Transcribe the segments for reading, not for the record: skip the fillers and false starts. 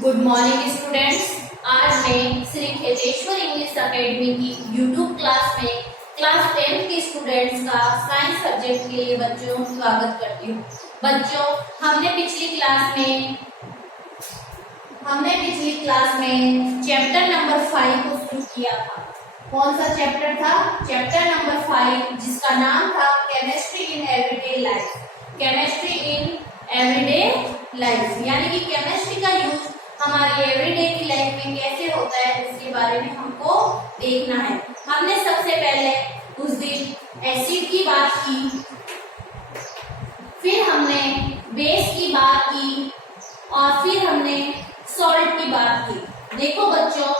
Good morning students. आज मैं Shri Kheteshwar English academy की यूट्यूब क्लास में क्लास 10 के स्टूडेंट्स का साइंस सब्जेक्ट के लिए बच्चों स्वागत करती हूँ। बच्चों, हमने पिछली क्लास में चैप्टर नंबर 5 को शुरू किया था। कौन सा चैप्टर था? चैप्टर नंबर 5, जिसका नाम था chemistry in everyday life. Chemistry in everyday life यानी कि केमिस्ट्री का यूज हमारी एवरीडे की लाइफ में कैसे होता है, उसके बारे में हमको देखना है। हमने सबसे पहले उस दिन एसिड की बात की, फिर हमने बेस की बात की और फिर हमने सॉल्ट की बात की। देखो बच्चों,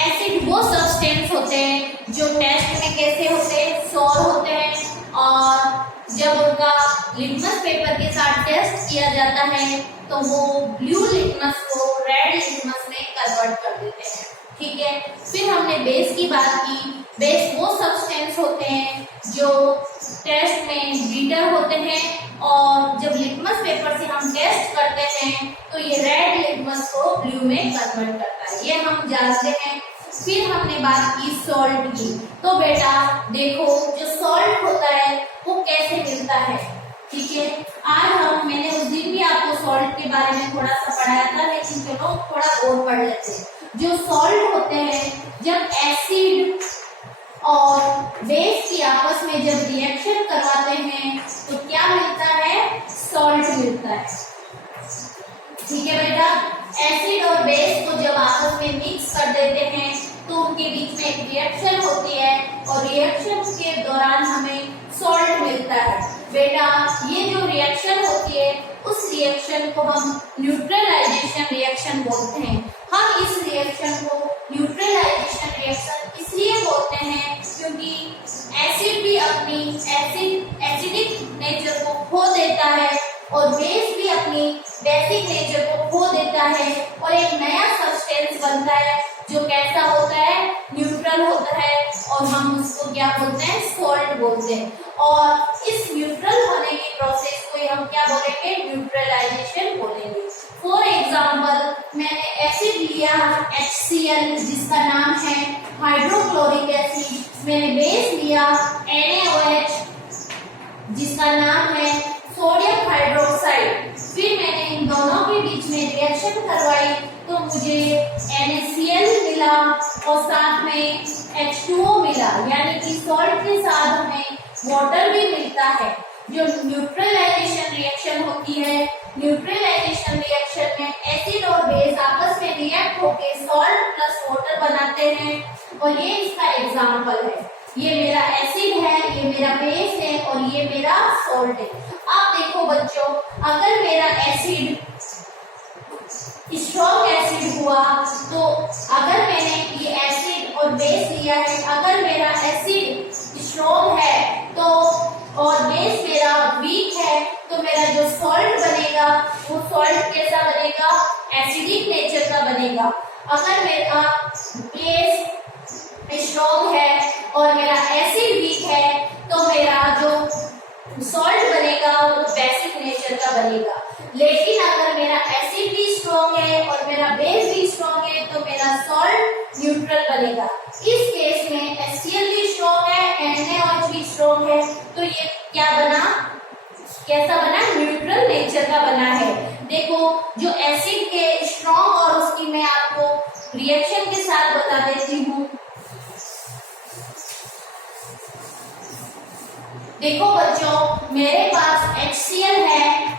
एसिड वो सब्सटेंस होते हैं जो टेस्ट में कैसे होते हैं, सॉर होते हैं, और जब उनका लिटमस पेपर के साथ टेस्ट किया जाता है तो वो ब्लू लिटमस को रेड लिटमस में कन्वर्ट कर देते हैं। ठीक है, फिर हमने बेस की बात की। बेस वो सब्सटेंस होते हैं जो टेस्ट में बीटर होते हैं और जब लिटमस पेपर से हम टेस्ट करते हैं तो ये रेड लिटमस को ब्लू में कन्वर्ट करता है, ये हम जानते हैं। फिर हमने बात की सॉल्ट की। तो बेटा देखो, जो सॉल्ट होता है वो कैसे मिलता है। ठीक है, मैंने उस दिन भी आपको सॉल्ट के बारे में थोड़ा सा पढ़ाया था, लेकिन चलो थोड़ा और पढ़ लेते हैं। जो सॉल्ट होते हैं, जब एसिड और बेस की आपस में जब रिएक्शन करवाते हैं तो क्या मिलता है? सॉल्ट मिलता है। ठीक है बेटा, एसिड और बेस को जब आपस में मिक्स कर देते हैं तो उनके बीच में एक रिएक्शन होती है और रिएक्शन के दौरान हमें सॉल्ट मिलता है। बेटा ये जो रिएक्शन होती है उस रिएक्शन को हम न्यूट्रलाइजेशन रिएक्शन बोलते हैं। हम इस रिएक्शन को न्यूट्रलाइजेशन रिएक्शन इसलिए बोलते हैं क्योंकि एसिड भी अपनी एसिडिक नेचर को खो देता है और बेस भी अपनी बेसिक नेचर को खो देता है और एक नया सब्सटेंस बनता है जो कैसा होता है? न्यूट्रल होता है, और हम उसको क्या बोलते हैं? सॉल्ट बोलते हैं। और इस न्यूट्रल होने की प्रोसेस को हम क्या बोलेंगे? न्यूट्रलाइजेशन बोलेंगे। फॉर एग्जाम्पल, मैंने एसिड लिया HCl जिसका नाम है हाइड्रोक्लोरिक एसिड, मैंने बेस लिया NaOH जिसका नाम है सोडियम हाइड्रोक्साइड, फिर मैंने इन दोनों के बीच में रिएक्शन करवाई तो मुझे NaCl मिला और साथ में H2O मिला, यानी कि सॉल्ट के साथ हमें वाटर भी मिलता है। जो न्यूट्रलाइजेशन रिएक्शन होती है, न्यूट्रलाइजेशन रिएक्शन में एसिड और बेस आपस में रिएक्ट होकर सॉल्ट प्लस वाटर बनाते हैं और ये इसका एग्जाम्पल है। ये मेरा एसिड है, ये मेरा बेस है और ये मेरा सॉल्ट है। अब देखो बच्चों, अगर मेरा एसिड स्ट्रॉन्ग एसिड हुआ तो अगर मैंने ये एसिड और बेस लिया है, अगर मेरा एसिड स्ट्रॉन्ग है तो और बेस मेरा वीक है तो मेरा जो सॉल्ट बनेगा वो सॉल्ट कैसा बनेगा? एसिडिक नेचर का बनेगा। अगर मेरा बेस स्ट्रॉन्ग है और मेरा एसिड वीक है तो मेरा जो सॉल्ट बनेगा वो बेसिक नेचर का बनेगा। लेकिन अगर मेरा एसिड भी स्ट्रॉन्ग है और मेरा बेस भी स्ट्रॉन्ग है तो मेरा सॉल्ट न्यूट्रल बनेगा। इस केस में HCl भी स्ट्रॉन्ग है, NaOH भी स्ट्रॉन्ग है, तो ये क्या बना? कैसा बना? न्यूट्रल नेचर का बना है। देखो, जो एसिड के स्ट्रॉन्ग और उसकी मैं आपको रिएक्शन के साथ बता देती हूँ। देखो बच्चों, मेरे पास HCl है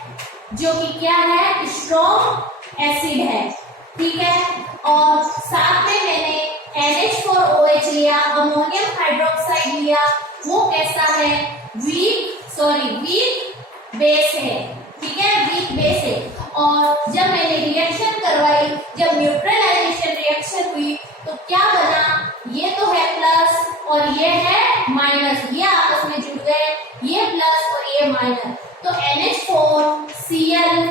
जो कि क्या है? स्ट्रॉन्ग एसिड है। ठीक है, और साथ में मैंने NH4OH लिया, अमोनियम हाइड्रोक्साइड लिया, वो कैसा है? वीक बेस है। ठीक है, वीक बेस है। और जब मैंने रिएक्शन करवाई, जब न्यूट्रलाइजेशन रिएक्शन हुई तो क्या बना? ये तो है प्लस और ये है माइनस, ये आपस में जुड़ गए, ये प्लस और ये माइनस, तो NH4Cl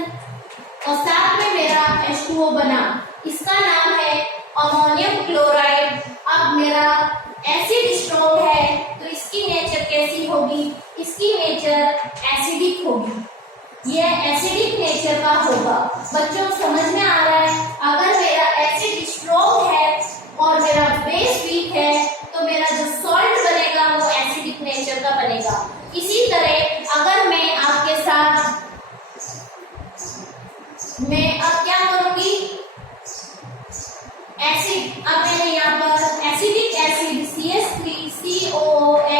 और साथ में मेरा H2O बना, इसका नाम है अमोनियम क्लोराइड। अब मेरा एसिड स्ट्रॉन्ग है तो इसकी नेचर कैसी होगी? इसकी नेचर एसिडिक होगी। ये एसिडिक नेचर का होगा। बच्चों समझ में आ रहा है? अगर मेरा एसिड स्ट्रॉन्ग है और मेरा बेस वीक है तो मेरा जो सॉल्ट बनेगा वो एसिडिक नेचर का बनेगा। इसी तरह अगर मैं आपके साथ अब क्या करूंगी, एसिड, अब मैंने यहाँ पर एसिडिक एसिड CH3COOH,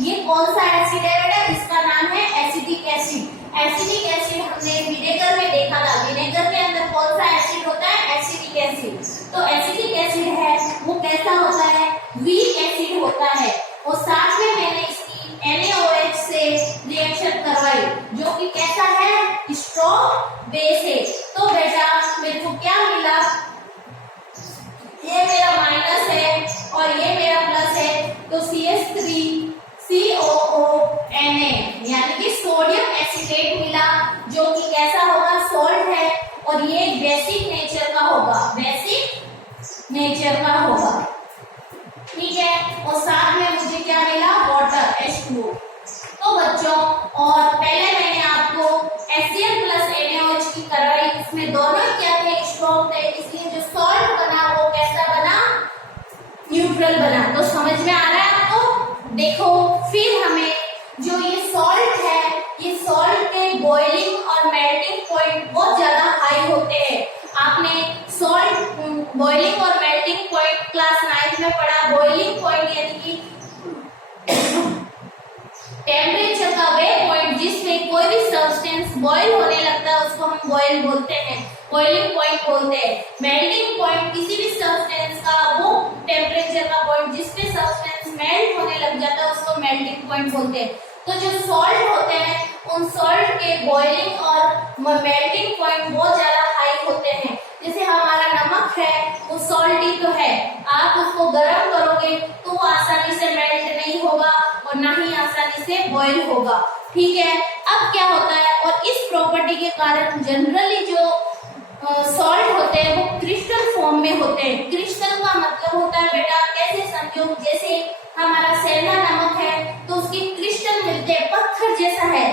ये कौन सा एसिड है बेटा? इसका नाम है एसिडिक एसिड। एसिडिक एसिड हमने विनेगर में देखा था। विनेगर के अंदर कौन सा एसिड होता है? Acidic acid. तो एसिडिक एसिड है वो कैसा होता है? वीक एसिड होता है। और साथ में मैंने इसकी NaOH से रिएक्शन करवाई जो कि कैसा है? स्ट्रॉन्ग बेस है। तो बेटा मेरे को क्या मिला? ये मेरा माइनस है और ये मेरा प्लस है, तो CH3COONA यानी कि सोडियम एसिटेट मिला जो कि कैसा होगा? सॉल्ट है और ये बेसिक नेचर का होगा, बेसिक नेचर का होगा। ठीक है, और साथ में मुझे क्या मिला? Water H2O। तो बच्चों, और पहले मैंने आपको HCl प्लस NaOH की कराई, इसमें दोनों क्या थे? स्ट्रॉन्ग थे, इसलिए जो सॉल्ट बना वो कैसा बना? न्यूट्रल बना। तो समझ में आ रहा है आपको? देखो फिर हमें जो ये सॉल्ट है, ये सॉल्ट के बॉइलिंग और मेल्टिंग पॉइंट बहुत ज्यादा हाई होते हैं। आपने सॉल्ट बॉइलिंग और मेल्टिंग पॉइंट क्लास 9 में पढ़ा। बॉइलिंग पॉइंट यानी कि टेम्परेचर का वे पॉइंट जिसमें कोई भी सब्सटेंस बॉईल होने लगता है उसको हम बॉईल बोलते हैं, बॉइलिंग पॉइंट बोलते हैं। मेल्टिंग पॉइंट किसी भी सब्सटेंस का वो टेम्परेचर का पॉइंट जिसपे सब्सटेंस मेल्ट होने लग जाता है उसको मेल्टिंग पॉइंट बोलते हैं। तो जो सॉल्ट होते हैं उन सॉल्ट के बॉइलिंग और मेल्टिंग पॉइंट बहुत ज्यादा हाई होते हैं। जैसे हमारा नमक है वो सॉल्टी तो है, आप उसको गर्म करोगे तो वो आसानी से मेल्ट नहीं होगा और ना ही आसानी से बॉईल होगा। ठीक है, अब क्या होता है? और इस प्रॉपर्टी के कारण जनरली जो सॉल्ट होते हैं वो क्रिस्टल फॉर्म में होते हैं। क्रिस्टल का मतलब होता है बेटा, कैसे समझो? जैसे हमारा सेंधा नमक है तो उसके क्रिस्टल मिलते हैं, पत्थर जैसा है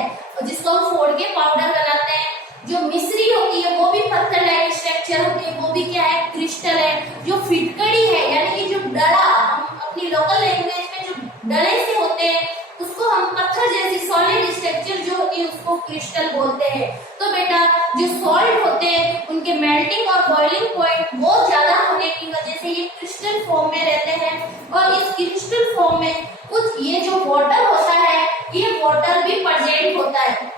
जिसको हम फोड़ के पाउडर बनाते हैं। जो मिश्री होती है वो भी पत्थर लाइक स्ट्रक्चर होती है, वो भी क्या है? क्रिस्टल है। जो फिटकड़ी है यानी कि जो डला, हम अपनी लोकल लैंग्वेज में जो डले से होते हैं उसको हम पत्थर जैसी सॉलिड स्ट्रक्चर जो होती है उसको क्रिस्टल बोलते हैं। तो बेटा जो सॉल्ट होते हैं उनके मेल्टिंग और बॉइलिंग पॉइंट बहुत ज्यादा होने की वजह से ये क्रिस्टल फॉर्म में रहते हैं। और इस क्रिस्टल फॉर्म में कुछ ये जो वाटर होता है ये वाटर भी प्रेजेंट होता है।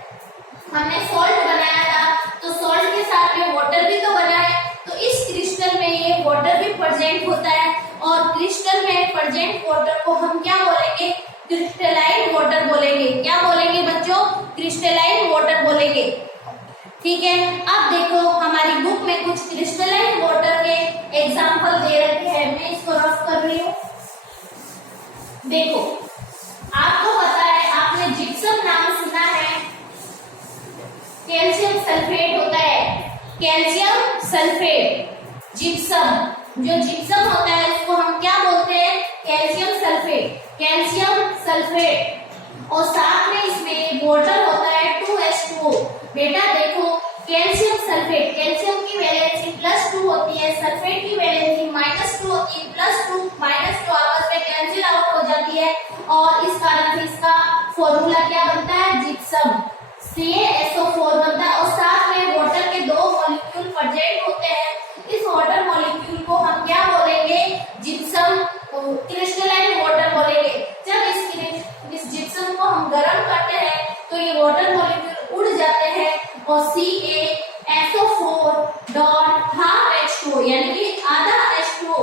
हमने सॉल्ट बनाया था तो सॉल्ट के साथ में वाटर भी तो बना है, तो इस क्रिस्टल में ये वाटर भी प्रेजेंट होता है। और क्रिस्टल में प्रेजेंट वाटर को हम क्या बोलेंगे? क्रिस्टलाइन वाटर बोलेंगे। क्या बोलेंगे बच्चों? क्रिस्टलाइन वाटर बोलेंगे। ठीक है, अब देखो हमारी बुक में कुछ क्रिस्टलाइन वाटर के एग्जाम्पल दे रखे हैं, मैं इसको रफ कर रही हूँ। देखो आपको पता है, आपने जिप्सम नाम सुना है, कैल्शियम सल्फेट होता है, कैल्शियम सल्फेट, जिप्सम। जो जिप्सम होता है उसको हम क्या बोलते हैं? Calcium sulphate, calcium sulphate. और साथ में इसमें वाटर होता है 2H2O। बेटा देखो कैल्शियम सल्फेट, कैल्शियम की वैलेंसी +2 होती है, सल्फेट की वैलेंसी -2 होती है। +2 -2 आपस में कैंसिल आउट हो जाती है और इस कारण से इसका फॉर्मूला क्या बनता है? जिप्सम, CaSO4 बनता है। और साथ में वाटर के 2 मॉलिक्यूल प्रेजेंट होते हैं। इस वाटर मॉलिक्यूल को हम क्या बोलेंगे? जिप्सम, क्रिस्टलाइन वाटर बोलेंगे। जब इस जिप्सम को हम गर्म करते हैं तो ये वाटर मॉलिक्यूल उड़ जाते हैं और CaSO4 डॉट हाफ H2O यानी कि आधा H2O,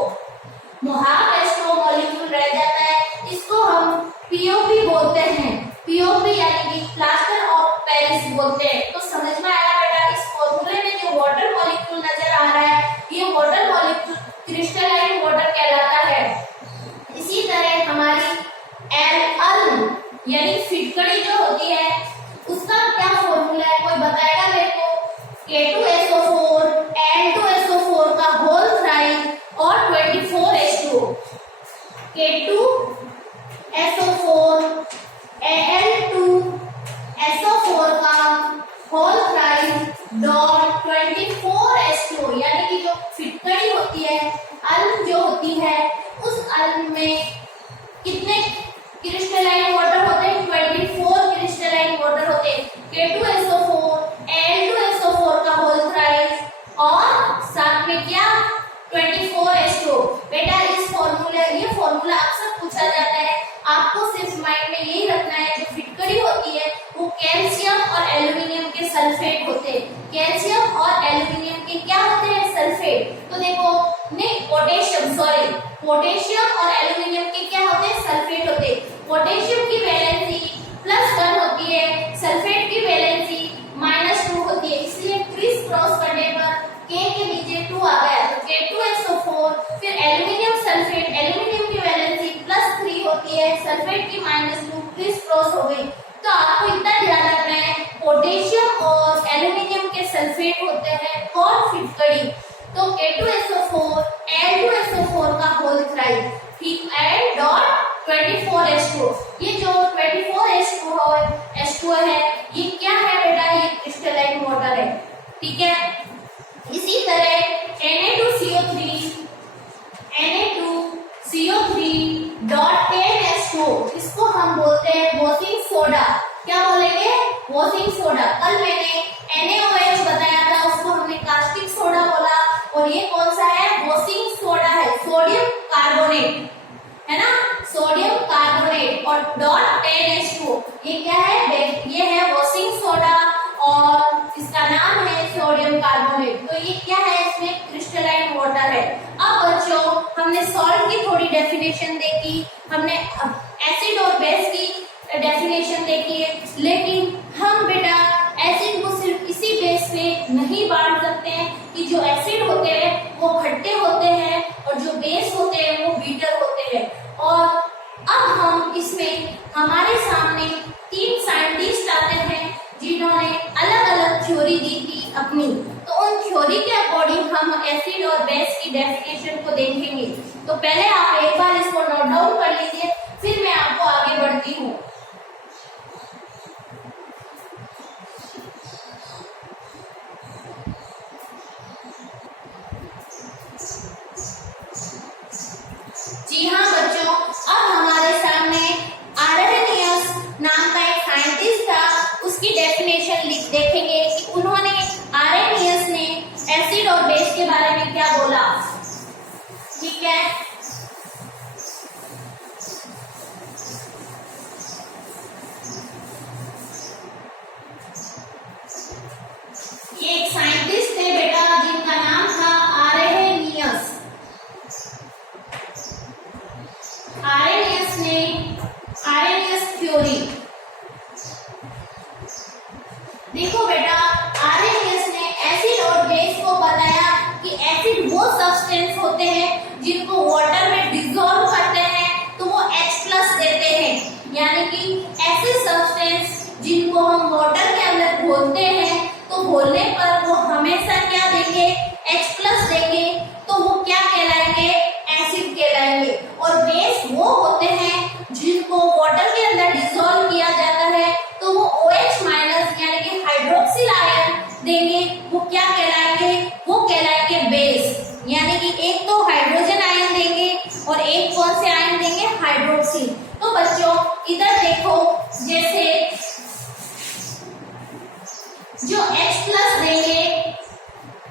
हाफ H2O मॉलिक्यूल रह जाता है। इसको हम POP बोलते हैं, POP यानी कि प्लास्टर ऑफ पेरिस बोलते हैं। तो समझ में आया बेटा? इस फॉर्मूले में जो वाटर मॉलिक्यूल नजर आ रहा है ये वाटर मॉलिक्यूल क्रिस्टलाइन वाटर कहलाता है। इसी तरह हमारी Al यानी फिटकड़ी जो होती है उसका क्या फॉर्मूला है? कोई बताएगा मेरे को? K2SO4 N2SO4 का होल थ्राइस और 24H2O। K2SO4 Al2SO4 का होल सल्फेट होते हैं। कैल्शियम और एल्यूमिनियम के क्या होते हैं? सल्फेट। तो देखो नहीं, पोटेशियम और एल्यूमिनियम के क्या होते हैं? सल्फेट होते हैं। पोटेशियम की वैलेंसी +1 होती है, सल्फेट की वैलेंसी -2 होती है, इसलिए क्रिस क्रॉस करने पर K के नीचे 2 आ गया तो K2SO4। फिर एल्यूमिनियम सल्फेट, एल्यूमिनियम की वैलेंसी +3 होती है, सल्फेट की -2, क्रिस क्रॉस हो गई। तो आपको इतना ध्यान रखना है, पोटेशियम और एल्यूमिनियम के सल्फेट होते हैं कौन? फिटकड़ी। तो K2SO4 Al2SO4 का होल थ्राइड, ठीक, Al.24H2। ये जो 24H2 है ये क्या है बेटा? ये क्रिस्टलाइन वाटर है, ठीक है। इसी तरह Na2CO3.10H2 इसको हम बोलते हैं वॉशिंग सोडा। क्या बोलेंगे? Washing soda. कल मैंने NaOH बताया था, उसको हमने कास्टिक सोडा बोला, और ये कौन सा है? वॉशिंग सोडा है, सोडियम कार्बोनेट, है ना, सोडियम कार्बोनेट। और .10H2 ये क्या है? ये है वॉशिंग सोडा और इसका नाम है सोडियम कार्बोनेट। तो ये क्या है? इसमें क्रिस्टलाइन वाटर है। अब बच्चों हमने सॉल्ट की थोड़ी डेफिनेशन देखी, हमने एसिड और बेस की डेफिनेशन देखी है, लेकिन हम बेटा एसिड को सिर्फ इसी बेस पे नहीं बांट सकते हैं कि जो एसिड होते हैं वो खट्टे होते हैं और जो बेस होते हैं वो बीटर होते हैं। और अब हम इसमें हमारे सामने 3 साइंटिस्ट आते हैं जिन्होंने अलग अलग थ्योरी दी थी अपनी। तो उन थ्योरी के अकॉर्डिंग हम एसिड और बेस की डेफिनेशन को देखेंगे। तो पहले आप एक बार इसको नोट डाउन कर लीजिए, फिर मैं आपको आगे बढ़ती हूँ। जी हाँ बच्चों, अब हमारे सामने आर्हेनियस नाम का एक साइंटिस्ट था, उसकी डेफिनेशन देखेंगे कि उन्होंने आर्हेनियस ने एसिड और बेस के बारे में क्या बोला, ठीक है। ये एक साइंटिस्ट थे बेटा जिनका नाम था आर्हेनियस। Arrhenius theory. देखो बेटा, आर्हेनियस ने एसिड और बेस को बताया कि एसिड वो सब्सटेंस होते हैं जिनको वाटर में डिसॉल्व करते हैं तो वो H+ देते हैं, यानी कि ऐसे सब्सटेंस जिनको हम वाटर के अंदर घोलते हैं तो घोलने पर वो हमेशा क्या देंगे? H+ देंगे, तो वो क्या कहलाएंगे? एसिड कहलाएंगे। और बेस वो होते हैं जिनको वाटर के अंदर डिसॉल्व किया जाता है तो वो OH- यानी कि हाइड्रोक्सिल आयन देंगे, वो क्या कहलाएंगे? वो कहलाएंगे बेस। यानी कि एक तो हाइड्रोजन आयन देंगे और एक कौन से आयन देंगे? हाइड्रोक्सिल। तो बच्चों इधर देखो, जैसे जो H+ देंगे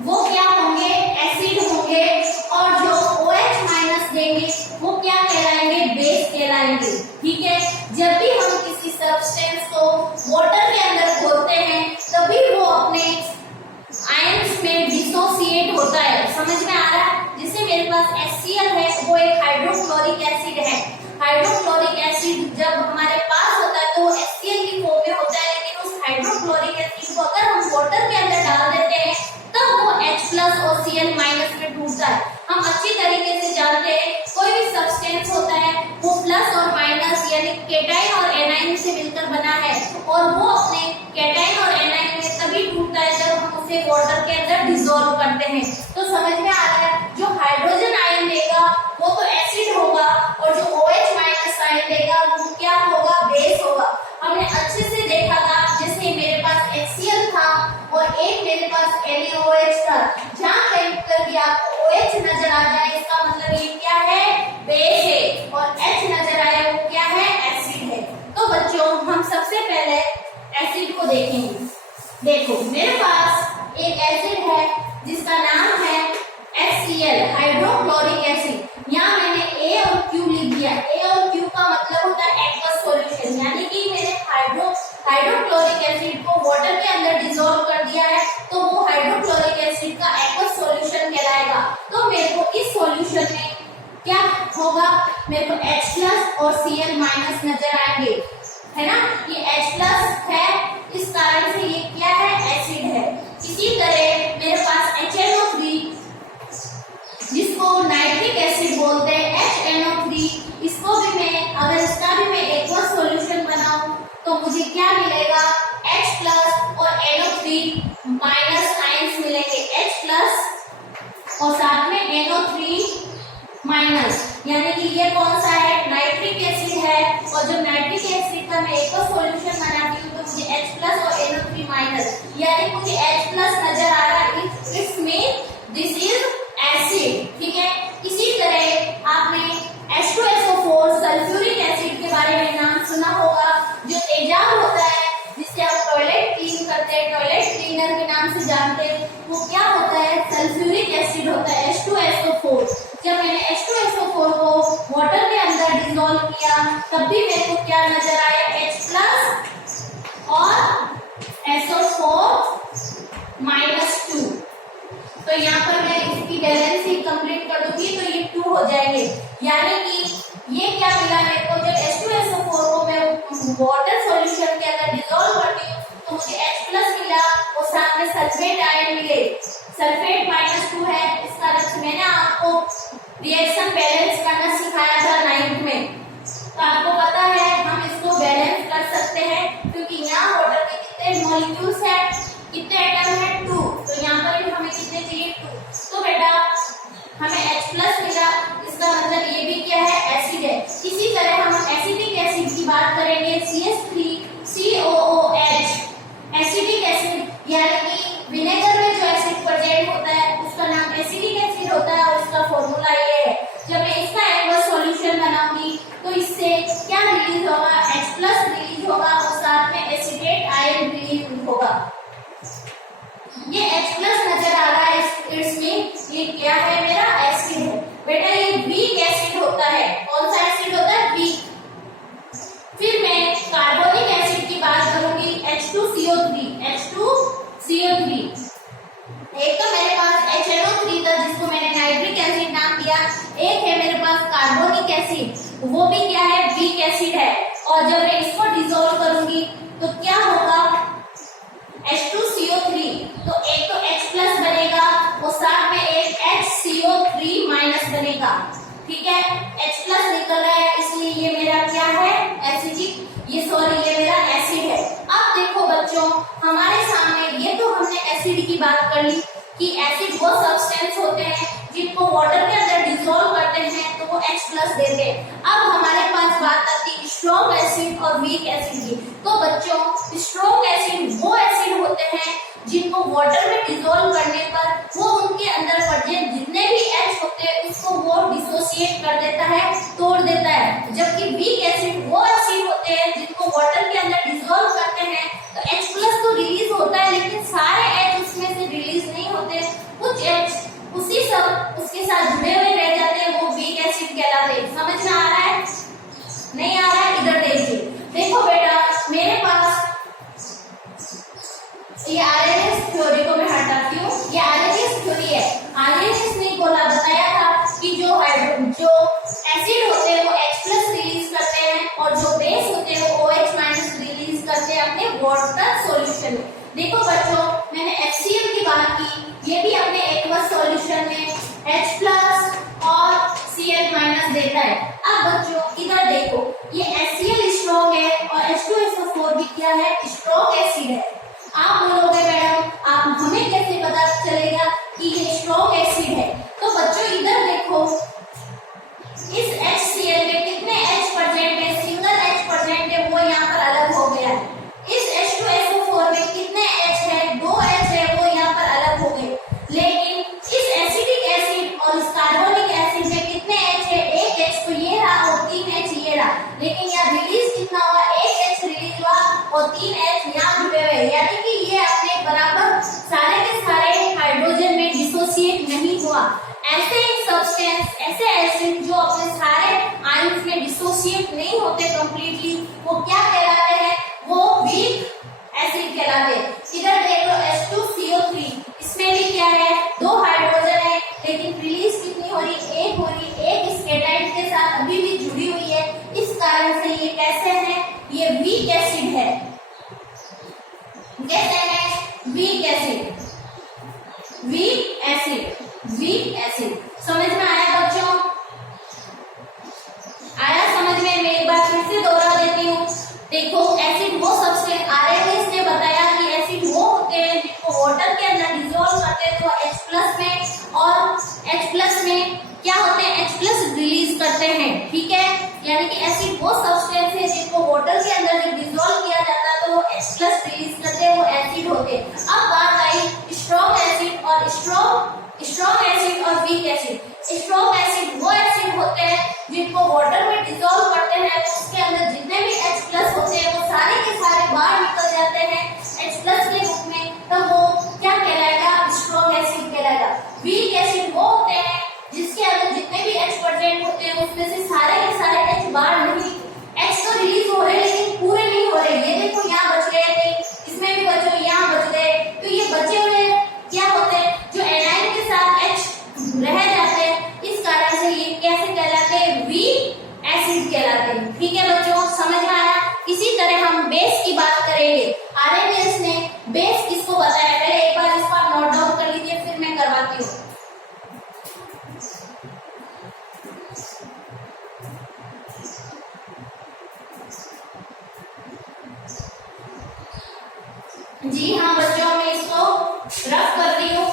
वो क्या होंगे? एसिड होंगे, और जो OH- देंगे वो क्या कहलाएंगे? बेस कहलाएंगे, ठीक है। जब भी हम किसी सब्सटेंस को वाटर के अंदर घोलते हैं तभी वो अपने आयंस में डिसोसिएट होता है। समझ में आ रहा है? जैसे मेरे पास HCl है, वो एक हाइड्रोक्लोरिक एसिड है। हाइड्रोक्लोरिक एसिड जब हमारे पास होता है तो वो HCl की फॉर्म में होता है, लेकिन उस हाइड्रोक्लोरिक एसिड को अगर हम वाटर के अंदर डाल देते हैं तब वो H+ और Cl- में टूटता है। हम अच्छी तरीके से जानते हैं कोई भी सब्सटेंस होता है वो प्लस और माइनस यानी केटाइन और एनाइन से मिलकर बना है, और वो अपने केटाइन और एनाइन में तभी टूटता है जब हम उसे वाटर के अंदर डिसॉल्व करते हैं। तो समझ में आ रहा है? जो हाइड्रोजन आयन देगा वो तो एसिड होगा, और जो OH- आयन देगा वो क्या होगा? बेस होगा। हमने अच्छे से देखा था, जैसे मेरे पास HCl था और एक मेरे पास NaOH था। जहाँ कहीं पर भी आपको OH नजर आ जाए इसका मतलब ये क्या है? बेस है, और H नजर आए वो क्या है? एसिड है। तो बच्चों हम सबसे पहले एसिड को देखेंगे। देखो मेरे पास एक एसिड है जिसका नाम है HCl, हाइड्रोक्लोरिक एसिड। यहाँ मैंने A और Q लिख दिया। A और Q का मतलब होता है एक्वस सॉल्यूशन, यानी कि मेरे हाइड्रोक्लोरिक एसिड को वाटर के अंदर डिसॉल्व कर दिया है तो वो हाइड्रोक्लोरिक एसिड का एक्वस सॉल्यूशन कहलाएगा। तो मेरे को इस सॉल्यूशन में क्या होगा, मेरे को H+ और Cl- नजर आएंगे, है ना। ये H+ है, इस कारण से ये क्या है, एसिड है। इसी तरह मेरे पास HNO3 जिसको नाइट्रिक एसिड बोलते हैं, HNO3, इसको भी मैं अगर इसका भी मैं एक्वस सॉल्यूशन बनाऊं तो मुझे क्या मिलेगा, H+ और NO3- आयंस मिलेंगे, H+ और साथ में NO3-, यानी कि ये कौन सा है, नाइट्रिक एसिड है। और जब नाइट्रिक एसिड का मैं एक्वस सॉल्यूशन बनाती हूँ तो मुझे H+ और NO3-, यानी मुझे H+ नजर आ रहा है, it's mean this is acid, ठीक है। इसी तरह आपने H2SO4 सल्फ्यूरिक एसिड के बारे में नाम सुना होगा, जो तेजाब होता है जिससे हम टॉयलेट क्लीन करते हैं, टॉयलेट क्लीनर के नाम से जानते हैं, वो क्या होता है, सल्फ्यूरिक एसिड होता है, H2SO4। जब मैंने H2SO4 को वाटर के अंदर डिसॉल्व किया तब भी मेरे को क्या नजर आया, H+ और SO4-2। तो यहाँ पर मैं इसकी बैलेंस ही कंप्लीट कर दूंगी तो ये 2 हो जाएंगे, यानी कि ये क्या मिला मेरे को, जब H2SO4 को मैं वाटर सॉल्यूशन के अंदर डिसॉल्व करती हूँ तो मुझे H+ मिला और साथ में सल्फेट आयन मिले, सल्फेट -2 है। इस कारण से मैंने आपको रिएक्शन बैलेंस करना सिखाया था 9th में, तो आपको पता है हम इसको बैलेंस कर सकते हैं क्योंकि यहाँ वाटर के कितने मॉलिक्यूल्स है, कितने एटम है, 2, तो यहाँ पर भी हमें कितने चाहिए, 2। तो बेटा हमें H+ मिला, इसका मतलब ये भी क्या है, एसिड है। इसी तरह हम एसिडिक एसिड की बात करेंगे, CH3COOH, एसिडिक एसिड, यानी कि विनेगर में जो एसिड प्रेजेंट होता है उसका नाम एसिडिक एसिड होता है और इसका फॉर्मूला ये है। जब मैं इसका एक्वस सॉल्यूशन बनाऊंगी तो इससे क्या रिलीज होगा, H+ रिलीज होगा और साथ में एसिटेट आयन रिलीज होगा। ये H+ नजर आ रहा है, इसमें ये क्या है, मेरा एसिड है। बेटा ये वीक एसिड होता है, कौन सा एसिड होता है, वीक। फिर मैं कार्बोनिक एसिड की बात करूंगी, H2CO3। एक तो मेरे पास HNO3 था जिसको मैंने नाइट्रिक एसिड नाम दिया, एक है मेरे पास कार्बोनिक एसिड, वो भी क्या है, वीक एसिड है। और जब मैं इसको डिसॉल्व करूंगी तो क्या होगा, H2CO3, तो एक तो H+ बनेगा और साथ में एक HCO3- बनेगा, ठीक है। H+ निकल रहा है इसलिए ये मेरा क्या है, एसिडिक, ये मेरा एसिड है। अब देखो बच्चों, हमारे सामने ये तो हमने एसिड की बात कर ली कि एसिड वो सब्सटेंस होते हैं जिनको वाटर के अंदर डिसॉल्व करते हैं तो वो H+ देते हैं। अब हमारे पास बात आती है स्ट्रॉन्ग एसिड और वीक एसिड की। तो बच्चों स्ट्रॉन्ग एसिड वो एसिड होते हैं जिनको वाटर में डिसॉल्व करने पर वो उनके अंदर प्रेजेंट जितने भी H होते हैं उसको वो डिसोसिएट कर देता है, तोड़ देता है। जबकि वीक एसिड वो एसिड होते हैं जिनको वाटर के अंदर डिसॉल्व करते हैं तो H+ तो रिलीज होता है लेकिन सारे H उसमें से रिलीज नहीं होते, कुछ H उसके साथ जुड़े हुए रह जाते हैं, वो वीक एसिड कहलाते हैं। समझ में आ रहा है, नहीं आ रहा है, इधर देखिए। देखो बेटा मेरे पास ये आरएनएस थ्योरी को मैं हटाती हूँ, ये आरएनएस थ्योरी है। आरएनएस ने बताया था कि जो एसिड होते हैं वो H+ रिलीज करते हैं और जो बेस होते हैं वो OH- रिलीज करते हैं अपने वाटर सॉल्यूशन में। देखो बच्चों मैंने HCl की बात की, ये भी अपने एक्वस सॉल्यूशन में H+ और Cl- देता है। अब बच्चों इधर देखो, ये HCl स्ट्रॉन्ग है और H2SO4 भी क्या है, स्ट्रॉन्ग एसिड है। आप बोलोगे मैडम आप हमें कैसे पता चलेगा कि ये स्ट्रॉन्ग एसिड है, तो बच्चों इधर देखो इस HCl में कितने H प्रेजेंट है, सिंगल H प्रेजेंट है, वो यहाँ पर अलग हो गया है। इस H2SO4 में कितने H है, 2 H है, वो यहाँ पर अलग हो गए। लेकिन इस एसिडिक एसिड और इस कार्बोनिक एसिड में कितने H है, 1 H, तो ये रहा और 3 H ये रहा। लेकिन यहाँ रिलीज कितना हुआ, 1 H रिलीज हुआ और 3 H यहाँ जुड़े हुए, यानी कि ये अपने बराबर सारे के सारे हाइड्रोजन में डिसोसिएट नहीं हुआ। ऐसे सब्सटेंस, ऐसे एसिड जो अपने सारे आयंस में डिसोसिएट नहीं होते कंप्लीटली, वो क्या कहलाते हैं, वो वीक करते हैं तो H प्लस में, और H प्लस में क्या होते हैं, H प्लस रिलीज करते हैं, ठीक है। यानी कि ऐसी वो सब्सटेंस है जिनको वाटर के अंदर जब डिसॉल्व किया जाता है तो वो H प्लस रिलीज करते हैं, वो एसिड होते हैं। अब बात आई स्ट्रॉन्ग एसिड और स्ट्रॉन्ग एसिड और वीक एसिड। स्ट्रॉन्ग एसिड वो एसिड होते हैं जिनको वाटर में डिसॉल्व करते हैं तो उसके अंदर जितने भी H प्लस होते हैं वो सारे के सारे बाहर निकल जाते हैं H प्लस के रूप में, तब वो क्या कहलाएगा, स्ट्रॉन्ग एसिड कहलाएगा। वीक एसिड वो होते हैं जिसके अंदर जितने भी H प्रेजेंट होते हैं उसमें से सारे के सारे H बाहर नहीं, H तो रिलीज हो रहे लेकिन पूरे नहीं हो रहे। ये देखो यहाँ बच गए थे, इसमें भी बचो, यहाँ बच गए, तो ये बचे हुए क्या होते हैं, जो एनायन के साथ H रह जाते हैं, इस कारण से ये कैसे कहलाते हैं, वीक एसिड कहलाते हैं। ठीक है बच्चों, समझ में आया। इसी तरह हम बेस की बात करेंगे। आरएनएस ने बेस किसको बताया, पहले एक बार इसको आप नोट डाउन कर लीजिए, फिर मैं करवाती हूँ। जी हाँ बच्चों, मैं इसको रफ कर रही हूँ।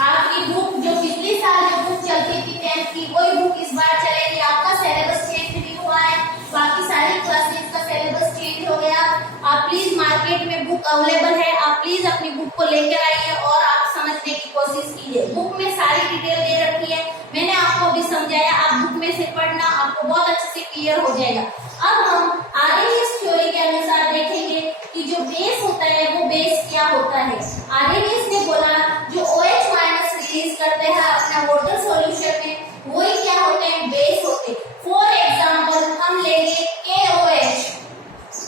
आपकी बुक जो पिछले साल जो बुक चलती थी 10th की, वही बुक इस बार चलेगी। आपका सिलेबस चेंज नहीं हुआ है, बाकी सारी क्लासेस का सिलेबस चेंज हो गया। आप प्लीज, मार्केट में बुक अवेलेबल है, आप प्लीज अपनी बुक को लेकर आइए और आप समझने की कोशिश कीजिए। बुक में सारी डिटेल दे रखी है, मैंने आपको भी समझाया, आप बुक में से पढ़ना, आपको बहुत अच्छे से क्लियर हो जाएगा। अब हम आरएनएस थ्योरी के अनुसार देखेंगे कि जो बेस होता है वो बेस क्या होता है। आरएनएस ने बोला जो OH माइनस रिलीज करते हैं अपना वाटर सॉल्यूशन में, वही क्या होते हैं, बेस होते हैं। फॉर एग्जांपल हम लेंगे KOH,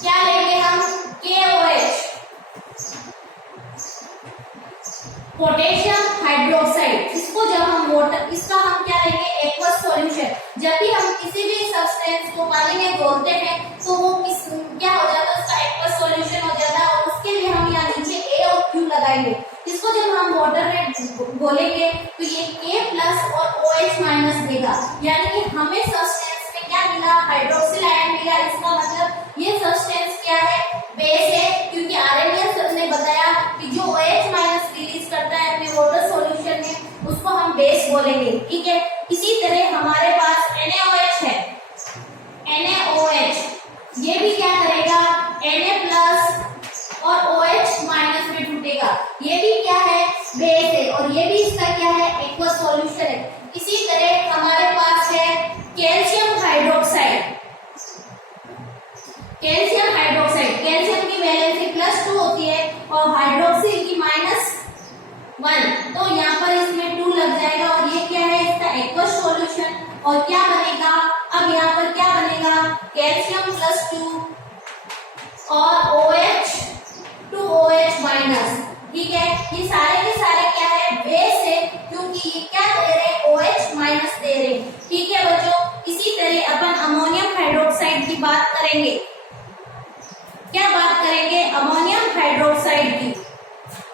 क्या लेंगे हम, KOH, पोटेशियम हाइड्रोक्साइड। इसको जब हम वाटर, इसका हम क्या लेंगे, एक्वस सॉल्यूशन। जब भी हम किसी भी सब्सटेंस को पानी में घोलते हैं तो वो क्या हो जाता है, उसका एक्वस सॉल्यूशन हो जाता है, और उसके लिए हम यहाँ नीचे A और Q लगाएंगे। इसको जब हम वाटर में घोलेंगे तो ये K प्लस और OH माइनस देगा, यानी कि हमें सब्सटेंस में क्या मिला, हाइड्रोक्सिल आयन मिला। इसका मतलब ये सब्सटेंस क्या है, बेस है, क्योंकि आरएनएस ने बताया कि जो OH माइनस रिलीज करता है अपने वाटर सॉल्यूशन में, उसको हम बेस बोलेंगे। ठीक है, इसी तरह हमारे पास NaOH है, NaOH ये भी क्या करेगा, Na प्लस और OH माइनस में टूटेगा, ये भी क्या है, बेस है, और ये भी इसका क्या है, एक्वस सॉल्यूशन है। इसी तरह हमारे पास है calcium hydroxide. Calcium hydroxide, calcium की वैलेंसी +2 होती है और हाइड्रोक्सिल की -1, तो यहाँ पर इसमें 2 लग जाएगा, और ये क्या है, इसका एक्वस सॉल्यूशन। और क्या बनेगा, अब यहाँ पर क्या बनेगा, कैल्शियम +2 और OH 2OH माइनस। ठीक है, ये सारे के सारे क्या है, बेस है, क्योंकि ये क्या दे रहे हैं, OH माइनस दे रहे हैं। ठीक है बच्चों, इसी तरह अपन अमोनियम हाइड्रोक्साइड की बात करेंगे। क्या बात करेंगे, अमोनियम हाइड्रोक्साइड की।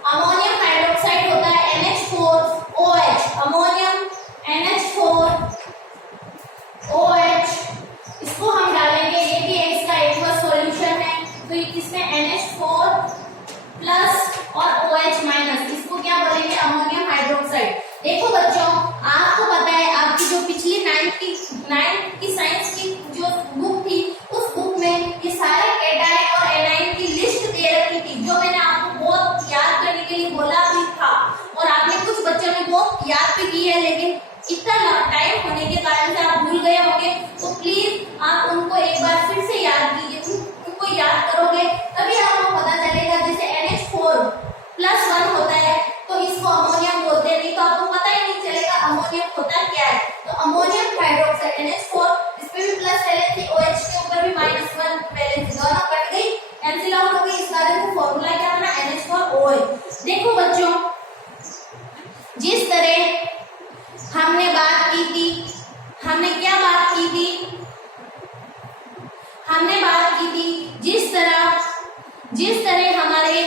अमोनियम हाइड्रोक्साइड होता है NH4OH, अमोनियम NH4OH, इसको हम डालेंगे, ये भी इसका एक्वस सॉल्यूशन है, तो इसमें NH4 प्लस और OH माइनस, इसको क्या बोलेंगे, अमोनियम हाइड्रोक्साइड। देखो बच्चों, आपको पता है, आपकी जो पिछली 9th की साइंस की जो बुक थी, उस बुक में ये सारे कैटायन और एनायन की लिस्ट दे रखी थी, जो मैंने आपको बहुत याद करने के लिए बोला भी था, और आपने कुछ बच्चों ने बहुत याद भी की है, लेकिन इतना टाइम होने के कारण से आप भूल गए होंगे। तो प्लीज आप उनको एक बार फिर से याद कीजिए, उनको याद करोगे तभी आपको पता चलेगा। जैसे NH4+1 होता है तो इसको अमोनियम बोलते हैं, नहीं तो आपको पता ही नहीं चलेगा अमोनियम होता क्या है। तो अमोनियम हाइड्रोक्साइड NH4, इस पे भी प्लस वैलेंसी, OH के ऊपर भी -1 वैलेंसी, दोनों कट गई, कैंसिल आउट हो गई। इस कारण से फॉर्मूला क्या बना, NH4OH। देखो बच्चों, जिस तरह हमने बात की थी, हमने क्या बात की थी, हमने बात की थी जिस तरह हमारे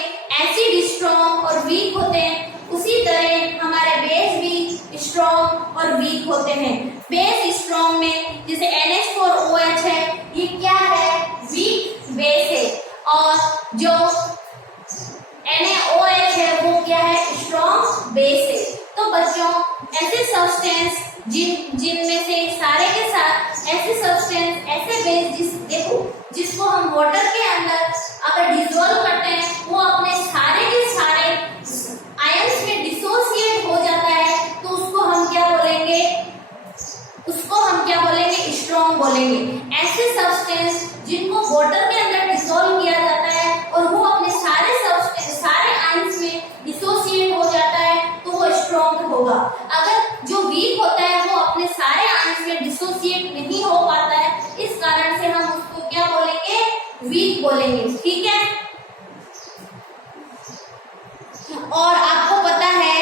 एसिड स्ट्रॉन्ग और वीक होते हैं, उसी तरह हमारे बेस भी स्ट्रॉन्ग और वीक होते हैं। बेस स्ट्रॉन्ग में जैसे NH4OH है, ये क्या है, वीक बेस है, और जो वाटर के अंदर डिसॉल्व किया जाता है और वो अपने सारे आयंस में डिसोसिएट हो जाता है तो वो स्ट्रॉन्ग होगा। अगर जो वीक होता है वो अपने सारे आयंस में डिसोसिएट नहीं हो पाता है, इस कारण से हम उसको क्या बोलेंगे, वीक बोलेंगे। ठीक है। और आपको पता है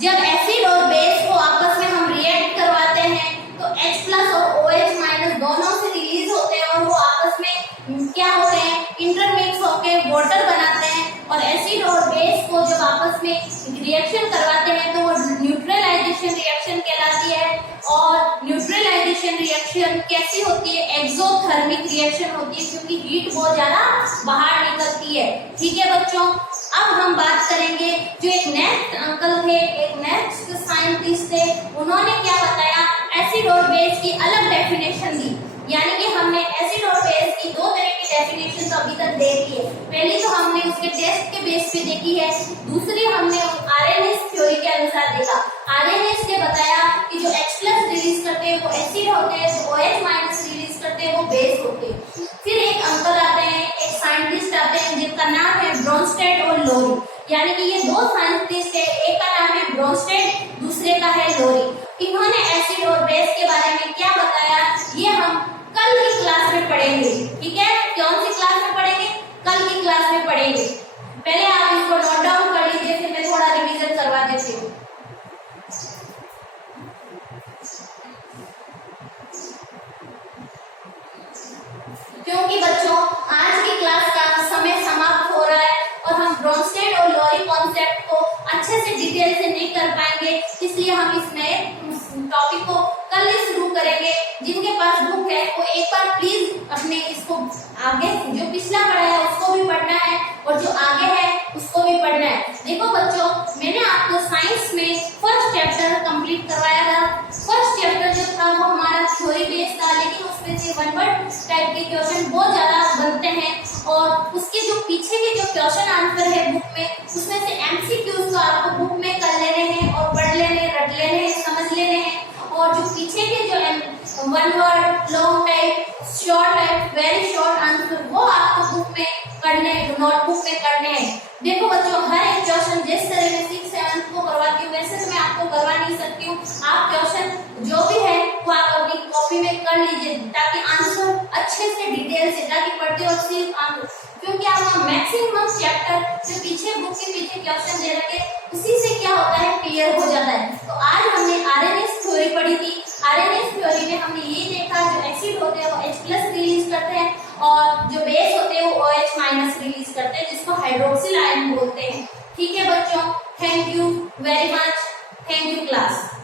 जब एसिड और बेस को आपस में हम रिएक्ट करवाते हैं तो H+ और OH- दोनों से रिलीज होते हैं और वो आपस में क्या होते हैं, इंटरमिक्स होकर वाटर बनाते हैं। और एसिड और बेस को जब आपस में रिएक्शन करवाते हैं तो वो न्यूट्रलाइजेशन रिएक्शन कहलाती है। और न्यूट्रलाइजेशन रिएक्शन कैसी होती है, एक्सोथर्मिक रिएक्शन होती है, क्योंकि हीट बहुत ज्यादा बाहर निकलती है। ठीक है बच्चों। अब हम बात करेंगे जो एक नेक्स्ट अंकल थे, एक नेक्स्ट साइंटिस्ट थे, उन्होंने क्या बताया, एसिड और बेस की अलग डेफिनेशन दी। यानी कि हमने एसिड और बेस की दो तरह की डेफिनेशन तो अभी तक देखी है। पहली तो हमने उसके टेस्ट के बेस पे देखी है, दूसरी हमने आरएनएस थ्योरी के अनुसार देखा। आरएनएस ने बताया कि जो H+ रिलीज करते हैं वो एसिड होते हैं, जो OH- रिलीज करते हैं वो बेस होते हैं। फिर एक अंकल आते हैं, एक साइंटिस्ट आते हैं जिनका नाम है ब्रोंस्टेड और लोरी। यानी कि ये दो साइंटिस्ट है, एक का नाम है ब्रोंस्टेड, दूसरे का है लोरी। इन्होंने एसिड और बेस के बारे में क्या बताया, ये हम कल की क्लास में पढ़ेंगे। ठीक है। कौन सी क्लास में पढ़ेंगे, कल की क्लास में पढ़ेंगे। पहले आप इसको नोट डाउन कर लीजिए, फिर मैं थोड़ा रिवीजन करवा देती हूँ। क्योंकि बच्चों आज की क्लास का समय समाप्त हो रहा है और हम ब्रोंस्टेड और लोरी कॉन्सेप्ट को अच्छे से डिटेल से नहीं कर पाएंगे, इसलिए हम इस नए टॉपिक को कल ही शुरू करेंगे। जिनके पास बुक है वो एक बार प्लीज अपने इसको आगे जो पिछला पढ़ा है उसको भी पढ़ना है और जो आगे है उसको भी पढ़ना है। देखो बच्चों, मैंने आपको साइंस में फर्स्ट चैप्टर कंप्लीट करवाया था। फर्स्ट चैप्टर जो था वो हमारा थ्योरी बेस था, लेकिन उसमें से 1 वर्ड टाइप के क्वेश्चन बहुत ज्यादा बनते हैं और उसके जो पीछे के जो क्वेश्चन आंसर है बुक में, उसमें से MCQs तो आपको बुक में कर लेने हैं और पढ़ लेने, रट लेने हैं, समझ लेने हैं। और जो पीछे के जो 1 word, long type, short type, very short answer, वो आपको बुक में करने, नोटबुक में करने हैं। देखो बच्चों, हर एक क्वेश्चन जिस तरह से 6 से 7 को करवाती हूँ वैसे तो मैं आपको करवा नहीं सकती हूँ। आप क्वेश्चन जो भी है वो आप अपनी कॉपी में कर लीजिए ताकि आंसर अच्छे से डिटेल से, ताकि पढ़ते और सिर्फ आंसर, क्योंकि आपका मैक्सिमम चैप्टर जो पीछे बुक के पीछे क्वेश्चन दे रखे उसी से क्या होता है, क्लियर हो जाता है। तो आज हमने आरएनएस थ्योरी पढ़ी थी। आरएनएस थ्योरी में हमने ये देखा जो एसिड होते हैं वो H+ रिलीज करते हैं और जो बेस होते हैं वो OH- रिलीज करते हैं, जिसको हाइड्रोक्सिल आयन बोलते हैं। ठीक है बच्चों, thank you very much, thank you class.